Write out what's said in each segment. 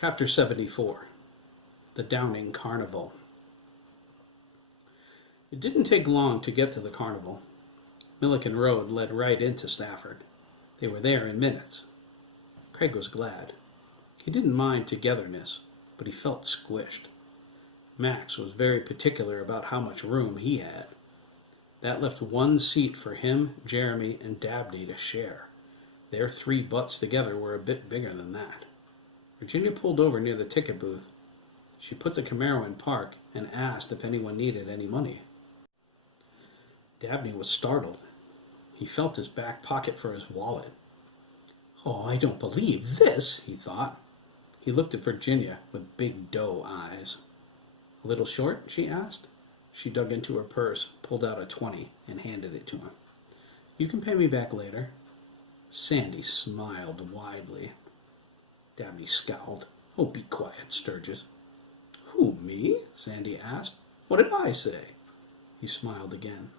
Chapter 74. The Downing Carnival. It didn't take long to get to the carnival. Milliken Road led right into Stafford. They were there in minutes. Craig was glad. He didn't mind togetherness, but he felt squished. Max was very particular about how much room he had. That left one seat for him, Jeremy, and Dabney to share. Their three butts together were a bit bigger than that. Virginia pulled over near the ticket booth. She put the Camaro in park and asked if anyone needed any money. Dabney was startled. He felt his back pocket for his wallet. "Oh, I don't believe this," he thought. He looked at Virginia with big doe eyes. "A little short?" she asked. She dug into her purse, pulled out a 20, and handed it to him. "You can pay me back later." Sandy smiled widely. Dabney scowled. "Oh, be quiet, Sturgis." "Who, me?" Sandy asked. "What did I say?" He smiled again.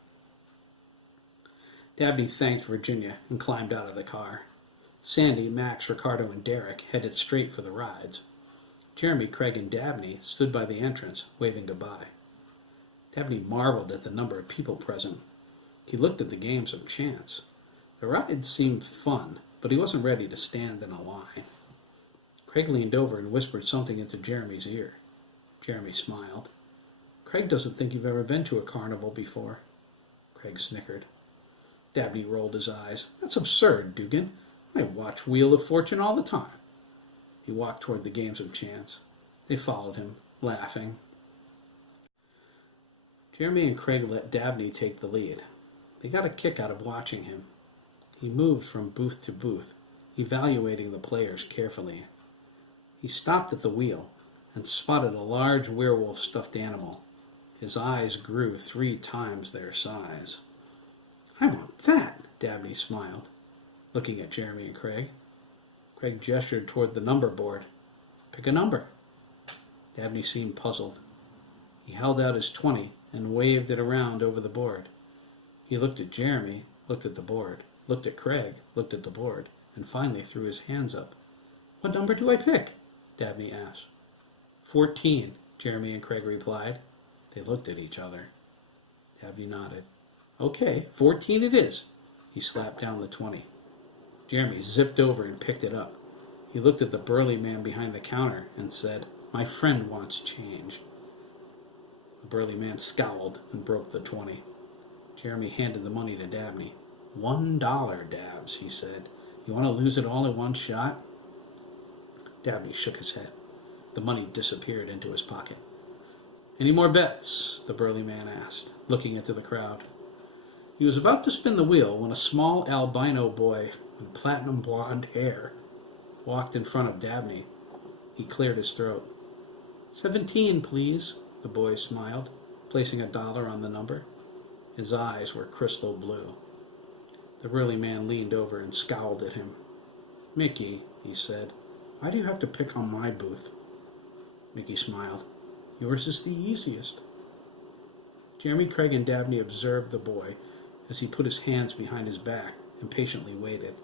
Dabney thanked Virginia and climbed out of the car. Sandy, Max, Ricardo, and Derek headed straight for the rides. Jeremy, Craig, and Dabney stood by the entrance, waving goodbye. Dabney marveled at the number of people present. He looked at the games of chance. The rides seemed fun, but he wasn't ready to stand in a line. Craig leaned over and whispered something into Jeremy's ear. Jeremy smiled. "Craig doesn't think you've ever been to a carnival before." Craig snickered. Dabney rolled his eyes. "That's absurd, Dougan. I watch Wheel of Fortune all the time." He walked toward the games of chance. They followed him, laughing. Jeremy and Craig let Dabney take the lead. They got a kick out of watching him. He moved from booth to booth, evaluating the players carefully. He stopped at the wheel and spotted a large werewolf stuffed animal. His eyes grew 3 times their size. "I want that," Dabney smiled, looking at Jeremy and Craig. Craig gestured toward the number board. "Pick a number." Dabney seemed puzzled. He held out his 20 and waved it around over the board. He looked at Jeremy, looked at the board, looked at Craig, looked at the board, and finally threw his hands up. "What number do I pick?" Dabney asked. 14, Jeremy and Craig replied. They looked at each other. Dabney nodded. "Okay, 14 it is." He slapped down the 20. Jeremy zipped over and picked it up. He looked at the burly man behind the counter and said, "My friend wants change." The burly man scowled and broke the 20. Jeremy handed the money to Dabney. $1, Dabs, he said. "You want to lose it all in one shot?" Dabney shook his head. The money disappeared into his pocket. "Any more bets?" the burly man asked, looking into the crowd. He was about to spin the wheel when a small albino boy with platinum blonde hair walked in front of Dabney. He cleared his throat. 17, please, the boy smiled, placing $1 on the number. His eyes were crystal blue. The burly man leaned over and scowled at him. "McKee," he said, "why do you have to pick on my booth?" McKee smiled. "Yours is the easiest." Jeremy, Craig, and Dabney observed the boy as he put his hands behind his back and patiently waited.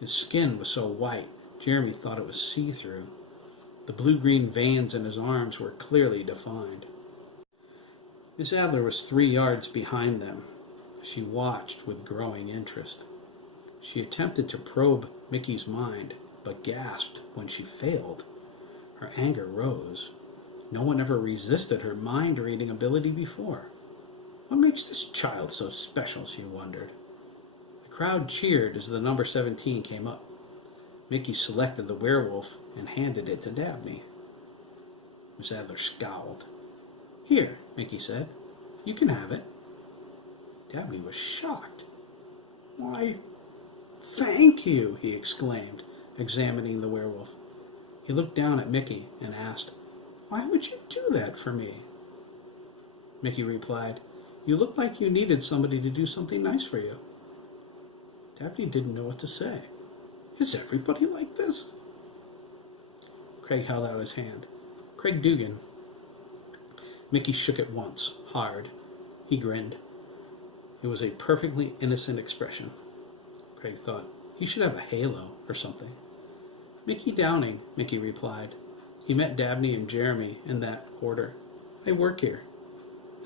His skin was so white, Jeremy thought it was see-through. The blue-green veins in his arms were clearly defined. Miss Adler was 3 yards behind them. She watched with growing interest. She attempted to probe Mickey's mind, but gasped when she failed. Her anger rose. No one ever resisted her mind-reading ability before. What makes this child so special, she wondered. The crowd cheered as the number 17 came up. Mickey selected the werewolf and handed it to Dabney. Miss Adler scowled. "Here," Mickey said. "You can have it." Dabney was shocked. "Why, thank you," he exclaimed, examining the werewolf. He looked down at Mickey and asked, "Why would you do that for me?" Mickey replied, "You look like you needed somebody to do something nice for you." Dabney didn't know what to say. "Is everybody like this?" Craig held out his hand. "Craig Dougan." Mickey shook it once, hard. He grinned. It was a perfectly innocent expression. Craig thought, he should have a halo or something. "Mickey Downing," Mickey replied. He met Dabney and Jeremy in that order. "I work here."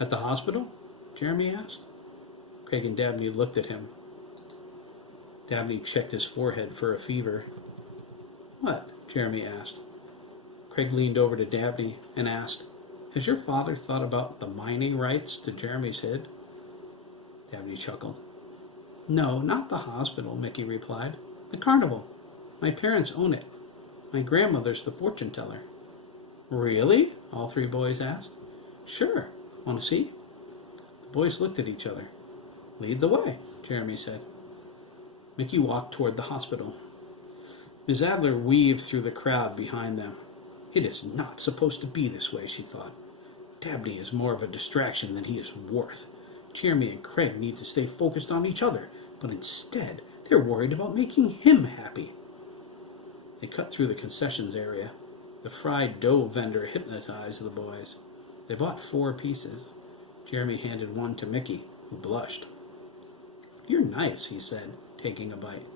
"At the hospital?" Jeremy asked. Craig and Dabney looked at him. Dabney checked his forehead for a fever. "What?" Jeremy asked. Craig leaned over to Dabney and asked, "Has your father thought about the mining rights to Jeremy's head?" Dabney chuckled. "No, not the hospital," McKee replied. "The carnival. My parents own it. My grandmother's the fortune teller." "Really?" all three boys asked. "Sure. Want to see?" The boys looked at each other. "Lead the way," Jeremy said. McKee walked toward the hospital. Ms. Adler weaved through the crowd behind them. "It is not supposed to be this way," she thought. "Dabney is more of a distraction than he is worth. Jeremy and Craig need to stay focused on each other, but instead they're worried about making him happy." They cut through the concessions area. The fried dough vendor hypnotized the boys. They bought 4 pieces. Jeremy handed one to McKee, who blushed. "You're nice," he said, taking a bite.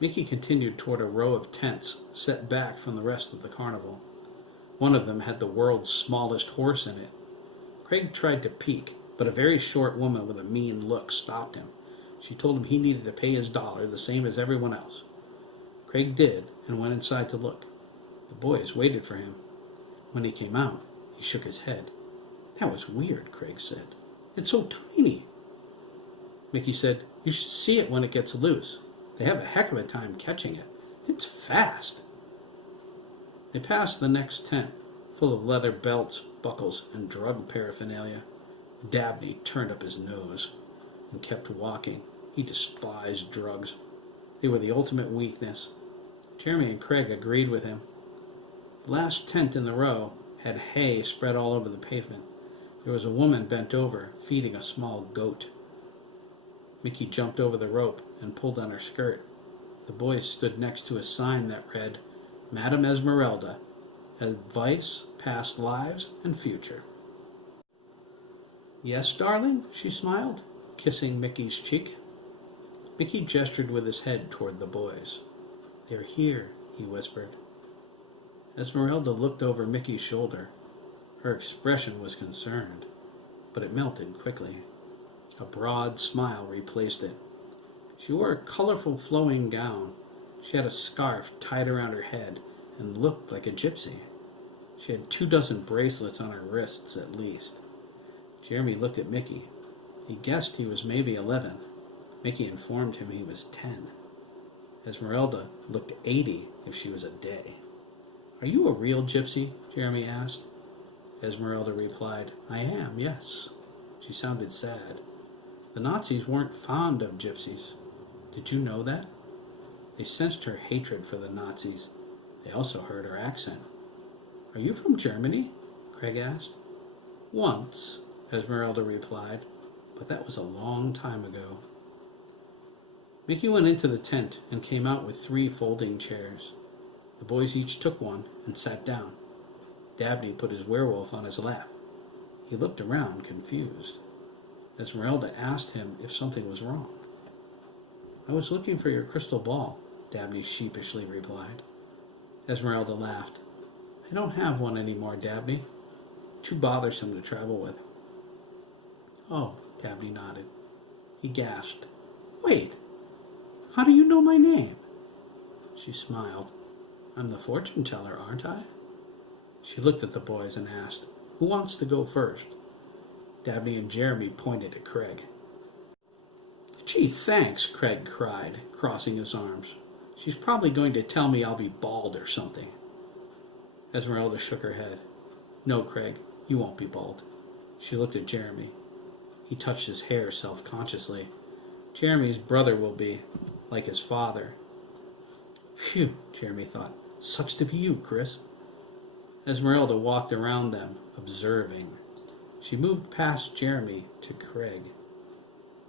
McKee continued toward a row of tents set back from the rest of the carnival. One of them had the world's smallest horse in it. Craig tried to peek, but a very short woman with a mean look stopped him. She told him he needed to pay his dollar the same as everyone else. Craig did and went inside to look. The boys waited for him. When he came out, he shook his head. "That was weird," Craig said. "It's so tiny." McKee said, "You should see it when it gets loose. They have a heck of a time catching it. It's fast." They passed the next tent, full of leather belts, buckles, and drug paraphernalia. Dabney turned up his nose and kept walking. He despised drugs. They were the ultimate weakness. Jeremy and Craig agreed with him. The last tent in the row had hay spread all over the pavement. There was a woman bent over, feeding a small goat. McKee jumped over the rope and pulled on her skirt. The boys stood next to a sign that read, "Madame Esmeralda, advice, past lives, and future." "Yes, darling?" she smiled, kissing Mickey's cheek. McKee gestured with his head toward the boys. "They're here," he whispered. Esmeralda looked over Mickey's shoulder. Her expression was concerned, but it melted quickly. A broad smile replaced it. She wore a colorful flowing gown. She had a scarf tied around her head and looked like a gypsy. She had 24 bracelets on her wrists at least. Jeremy looked at Mickey. He guessed he was maybe 11. Mickey informed him he was 10. Esmeralda looked 80 if she was a day. "Are you a real gypsy?" Jeremy asked. Esmeralda replied, "I am, yes." She sounded sad. The Nazis weren't fond of gypsies. Did you know that? They sensed her hatred for the Nazis. They also heard her accent. "Are you from Germany?" Craig asked. "Once," Esmeralda replied, "but that was a long time ago." Mickey went into the tent and came out with 3 folding chairs. The boys each took one and sat down. Dabney put his werewolf on his lap. He looked around, confused. Esmeralda asked him if something was wrong. "I was looking for your crystal ball," Dabney sheepishly replied. Esmeralda laughed. "I don't have one anymore, Dabney. Too bothersome to travel with." "Oh," Dabney nodded. He gasped. "Wait, how do you know my name?" She smiled. "I'm the fortune teller, aren't I?" She looked at the boys and asked, "Who wants to go first?" Dabney and Jeremy pointed at Craig. "Gee, thanks," Craig cried, crossing his arms. "She's probably going to tell me I'll be bald or something." Esmeralda shook her head. "No, Craig, you won't be bald." She looked at Jeremy. He touched his hair self-consciously. "Jeremy's brother will be, like his father." "Phew," Jeremy thought. "Sucks to be you, Chris." Esmeralda walked around them, observing. She moved past Jeremy to Craig.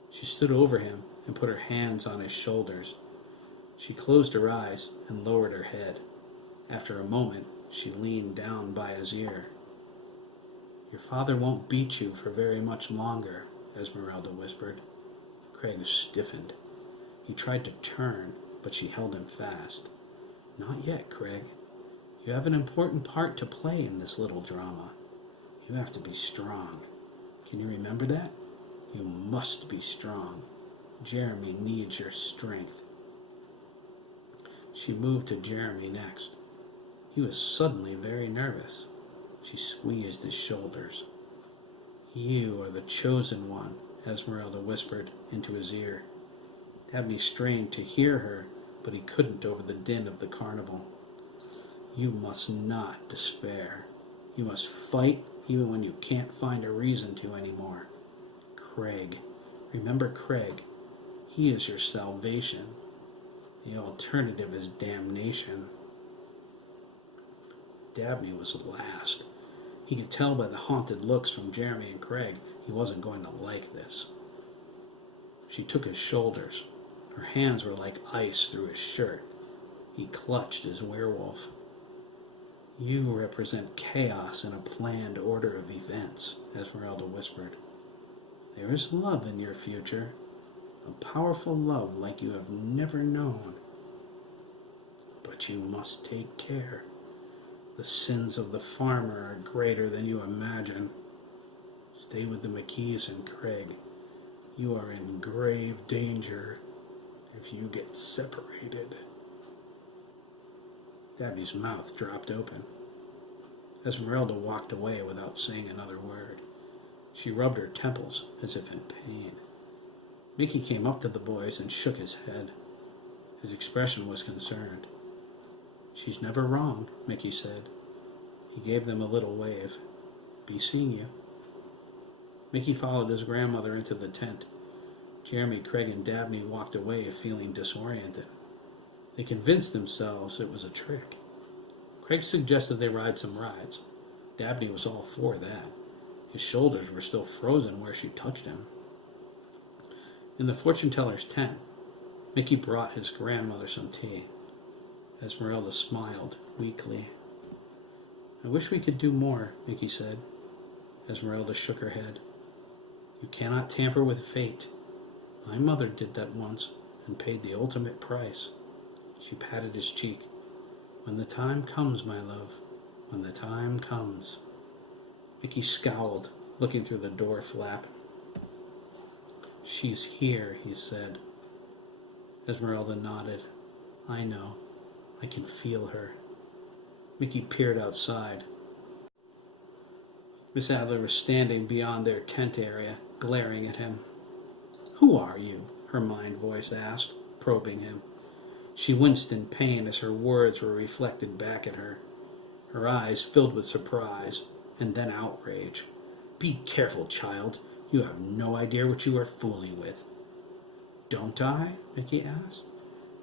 She stood over him and put her hands on his shoulders. She closed her eyes and lowered her head. After a moment, she leaned down by his ear. "Your father won't beat you for very much longer," Esmeralda whispered. Craig stiffened. He tried to turn, but she held him fast. "Not yet, Craig. You have an important part to play in this little drama. You have to be strong. Can you remember that? You must be strong. Jeremy needs your strength. She moved to Jeremy next. He was suddenly very nervous. She squeezed his shoulders. You are the chosen one, Esmeralda whispered into his ear. Dabney strained to hear her, but he couldn't over the din of the carnival. You must not despair. You must fight even when you can't find a reason to anymore. Craig. Remember Craig. He is your salvation. The alternative is damnation. Dabney was last. He could tell by the haunted looks from Jeremy and Craig he wasn't going to like this. She took his shoulders. Her hands were like ice through his shirt. He clutched his werewolf. You represent chaos in a planned order of events, Esmeralda whispered. There is love in your future, a powerful love like you have never known. But you must take care. The sins of the farmer are greater than you imagine. Stay with the McKees and Craig. You are in grave danger if you get separated. Dabney's mouth dropped open. Esmeralda walked away without saying another word. She rubbed her temples as if in pain. McKee came up to the boys and shook his head. His expression was concerned. She's never wrong, McKee said. He gave them a little wave. Be seeing you. McKee followed his grandmother into the tent. Jeremy, Craig, and Dabney walked away feeling disoriented. They convinced themselves it was a trick. Craig suggested they ride some rides. Dabney was all for that. His shoulders were still frozen where she touched him. In the fortune-teller's tent, McKee brought his grandmother some tea. Esmeralda smiled weakly. I wish we could do more, McKee said. Esmeralda shook her head. You cannot tamper with fate. My mother did that once and paid the ultimate price. She patted his cheek. When the time comes, my love, when the time comes. McKee scowled, looking through the door flap. She's here, he said. Esmeralda nodded. I know. I can feel her. McKee peered outside. Miss Adler was standing beyond their tent area, glaring at him. Who are you? Her mind voice asked, probing him. She winced in pain as her words were reflected back at her. Her eyes filled with surprise, and then outrage. Be careful, child. You have no idea what you are fooling with. Don't I? McKee asked.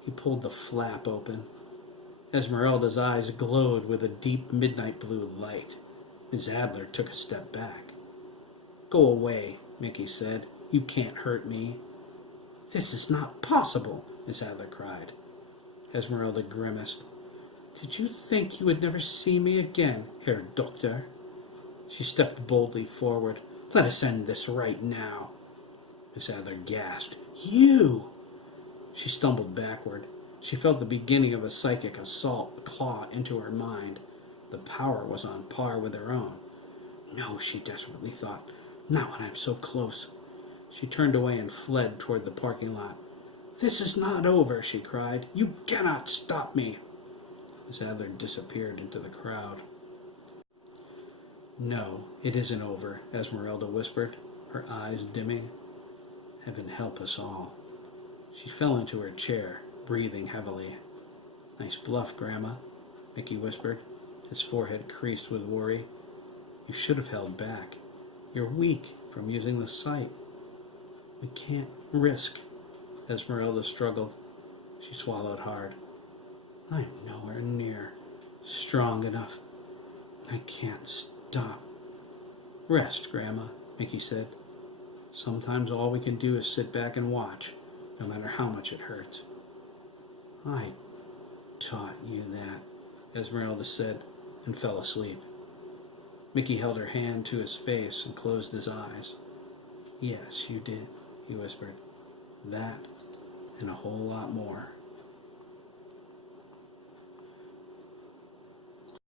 He pulled the flap open. Esmeralda's eyes glowed with a deep midnight blue light. Miss Adler took a step back. Go away, McKee said. You can't hurt me. This is not possible, Miss Adler cried. Esmeralda grimaced. Did you think you would never see me again, Herr Doctor? She stepped boldly forward. Let us end this right now. Miss Adler gasped. You! She stumbled backward. She felt the beginning of a psychic assault claw into her mind. The power was on par with her own. No, she desperately thought. Not when I'm so close. She turned away and fled toward the parking lot. This is not over, she cried. You cannot stop me. Miss Adler disappeared into the crowd. No, it isn't over, Esmeralda whispered, her eyes dimming. Heaven help us all. She fell into her chair, breathing heavily. Nice bluff, Grandma, McKee whispered, his forehead creased with worry. You should have held back. You're weak from using the sight. We can't risk. Esmeralda struggled. She swallowed hard. I'm nowhere near strong enough. I can't stop. Rest, Grandma, McKee said. Sometimes all we can do is sit back and watch, no matter how much it hurts. I taught you that, Esmeralda said, and fell asleep. McKee held her hand to his face and closed his eyes. Yes, you did, he whispered. That and a whole lot more.